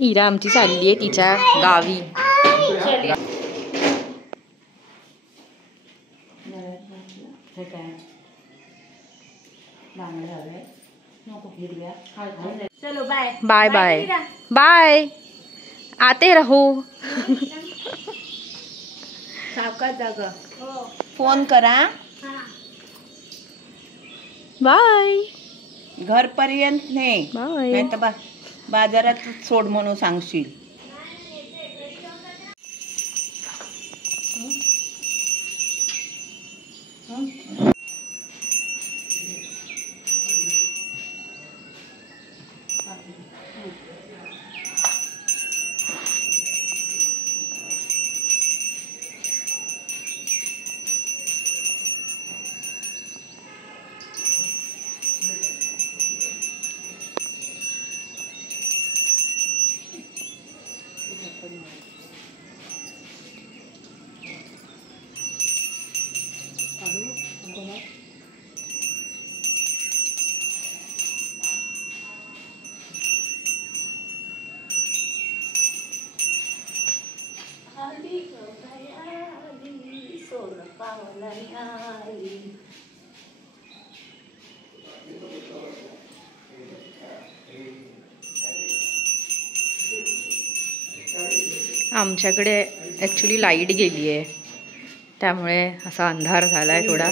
इरा आमची चालली आहे तिच्या गावी. चलो बाय बाय बाय बाय, आते रहो. सावकाश जागा फोन करा. बाय. घरपर्यंत नाही तर बाजारात सोड म्हणून सांगशील. आमच्याकडे ॲक्च्युली लाईट गेली आहे, त्यामुळे असा अंधार झाला आहे थोडा.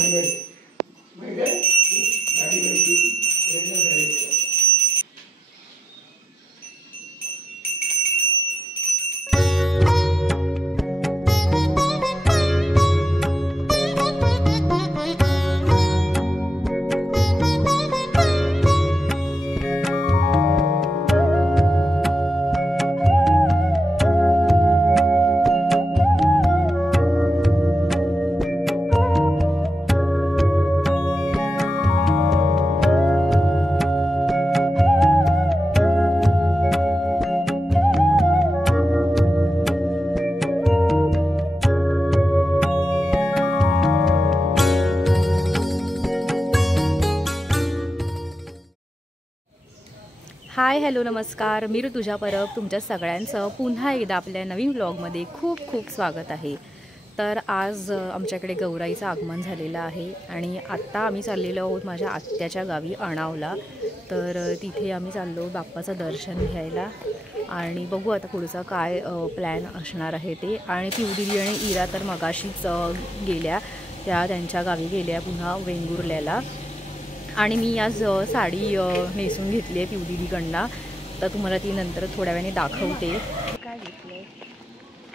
हाय हॅलो नमस्कार, मी ऋतुजा परब. तुमच्या सगळ्यांचं पुन्हा एकदा आपल्या नवीन व्लॉगमध्ये खूप खूप स्वागत आहे. तर आज आमच्याकडे गौराईचं आगमन झालेलं आहे आणि आत्ता आम्ही चाललेलो आहोत माझ्या आत्याच्या गावी अणावला. तर तिथे आम्ही चाललो बाप्पाचं दर्शन घ्यायला आणि बघू आता पुढचा काय प्लॅन असणार आहे ते. आणि पिवदिदी आणि इरा तर मगाशीच गेल्या, त्या त्यांच्या गावी गेल्या पुन्हा वेंगुर्ल्याला. आणि मी आज साडी नेसून घेतली आहे पिवदिदीकडनं, तर तुम्हाला ती नंतर थोड्या वेळाने दाखवते. काय घेतलंय?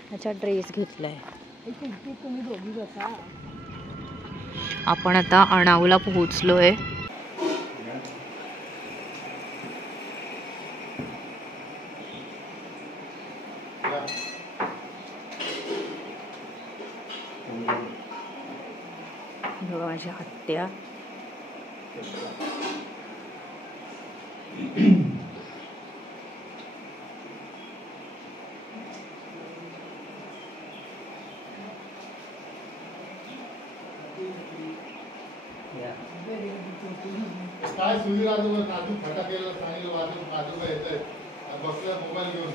ह्याचा ड्रेस घेतला आहे. तुम्ही दोघी बसा. आपण आता अणावला पोहोचलो आहे. बघा माझी आत्या. काय सुविधा नाजूक फटाकेला सांगितलं बाजूला येत आहे बसल्या मोबाईल घेऊन.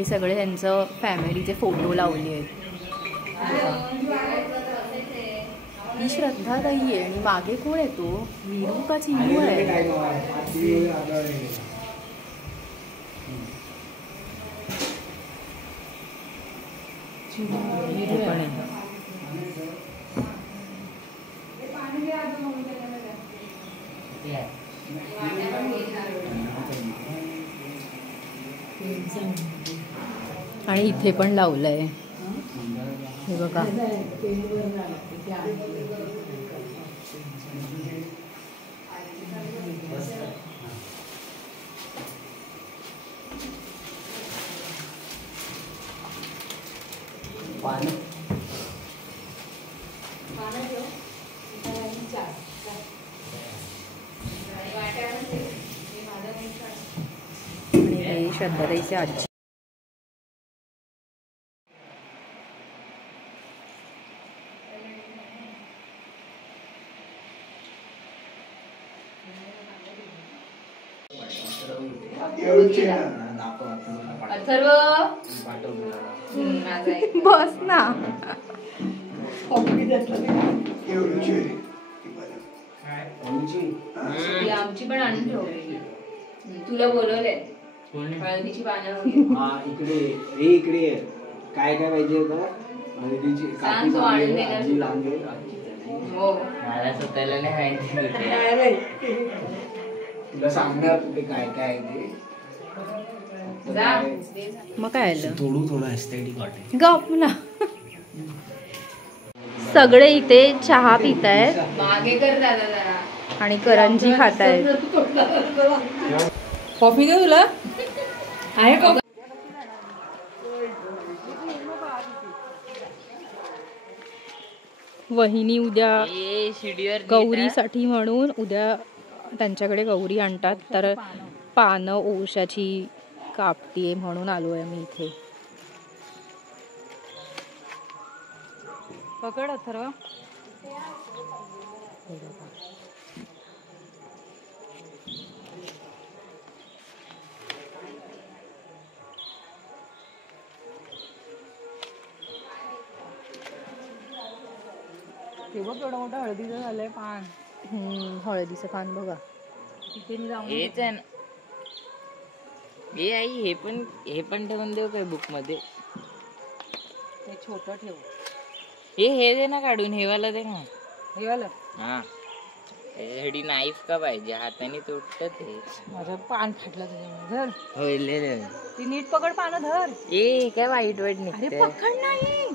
इथे सगळे त्यांचं फॅमिलीचे फोटो लावले आहेत. ही श्रद्धा ताई आहे आणि मागे कोण आहे तो? वीरू का चिंटू आहे? आणि इथे पण लावलंय हे बघा. आणि हे श्रद्धाताईचे आजी. बस ना. आमची पण आणून ठेवली. तुला बोलवलंय हळदीची पानं. इकडे काय काय पाहिजे होतं? हळदीची मला स्वतःला नाही माहिती. तुला सांगणार ते काय काय ते. मग काय आलं? थोडं एस्थेटिक वाटेल. गप ना. सगळे इथे चहा पित आहेत मागे कर दादा जरा. आणि करंजी खात आहेत. कॉफी देऊ तुला? आहे का? वहिनी उद्या गौरीसाठी म्हणून उद्या त्यांच्याकडे गौरी आणतात, तर पानं ओशाची कापतीये म्हणून आलो आहे मी इथे. पकड अथर्व. तेव्हा केवढं मोठं हळदीचं झालंय पान. हळदीचं पान बघा. हेच आहे ना. हे आई हे पण ठेवून देऊ काय बुक मध्ये? ते छोटं ठेव. हे दे ना काढून. हेवाला दे ना. हेवाला हा त्याच्यासाठी नाईफ का पाहिजे? हाताने तुटत हे. माझं पान फाटलं त्याच्यामुळे. धर. होईल ती नीट पकड पानं. धर. ए काय वाईट वाईट अरे निघत. पकड नाही.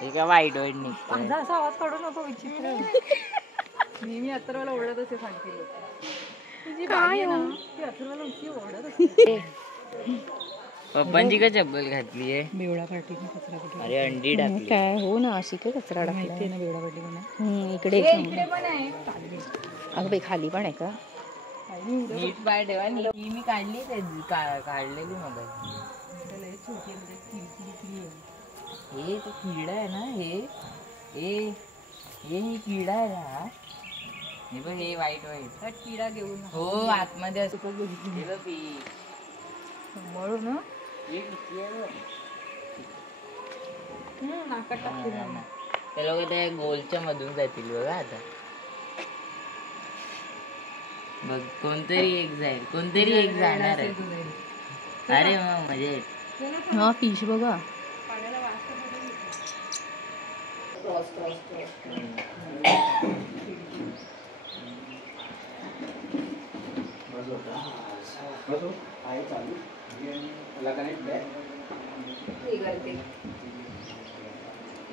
हे काय वाईट वाईट निघत. माझा असा आवाज काढू नको विचित्र. नेहमी अथर्वाला ओरडत असे सांगते लोक. तुझी बाई आहे ना ती अथर्वाला नुसती ओरडत असते. पप्पांची का चप्पल घातली आहे? बेवडा पार्टीने कचरा कुठे. अरे अंडी टाकली. काय हो ना, अशी काय कचरा माहिती टाकला. ना बेवडा पार्टी म्हणा. इकडे पण आहे. अगं बाई खाली पण आहे का? नीट पाय ठेवा. ही मी काढली काढलेली मग. हे तो किडा आहे ना. हे किडा आहे ना. हे बघ हे वाईट वाईट किडा घेऊन. हो आतमध्ये असतो. म्हणून ना हे किती आहे बघ. नाकात टाकते. ते लोक त्या गोलच्या मधून जातील बघा आता. बघ कोणतरी एक जाईल, कोणतरी एक जाणार आहे. अरे मग मजा येते. हा फिश बघा.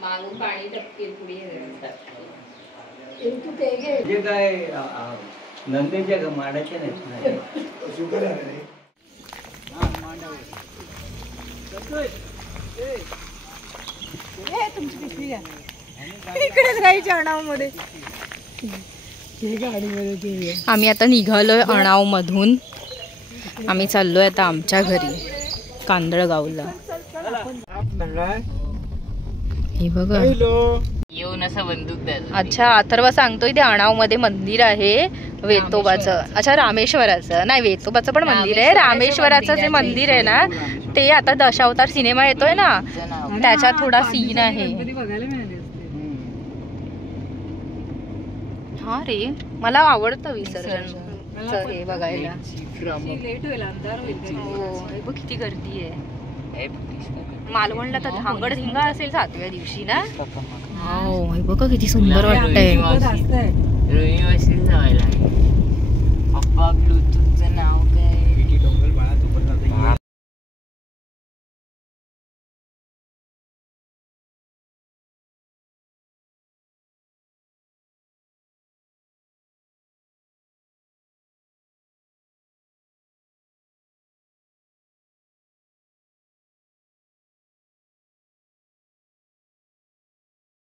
मागून पाणी टपके पुढे. काय नंदेच्या माडाच्या नाही. तुमची पिशवी घ्या. इकडेच राहायची अणावमध्ये. आम्ही आता निघालोय अणाव मधून. आम्ही चाललोय आता आमच्या घरी कांदळगावला. हे बघा येऊन असं बंदूक द्यायचं. अच्छा, अथर्व सांगतोय ते अणाव मध्ये मंदिर आहे वेतोबाचं. अच्छा, रामेश्वराचं नाही, वेतोबाचं पण मंदिर आहे. रामेश्वराचं जे मंदिर आहे ना, ते आता दशावतार सिनेमा येतोय ना, त्याच्यात थोडा सीन आहे. गणपती बघायला मिळाले असते. हा रे, मला आवडतं विसर्जन हे बघायला. लेट होईल, अंधार होईल. हो, हे बघ किती गर्दी आहे. मालवणला तर धांगड धिंगा असेल 7व्या दिवशी ना. हो, हे बघ किती सुंदर वाटतंय. जास्त आहे. रोहिणी वशील जायला. पप्पा ब्लूटूथचं नाव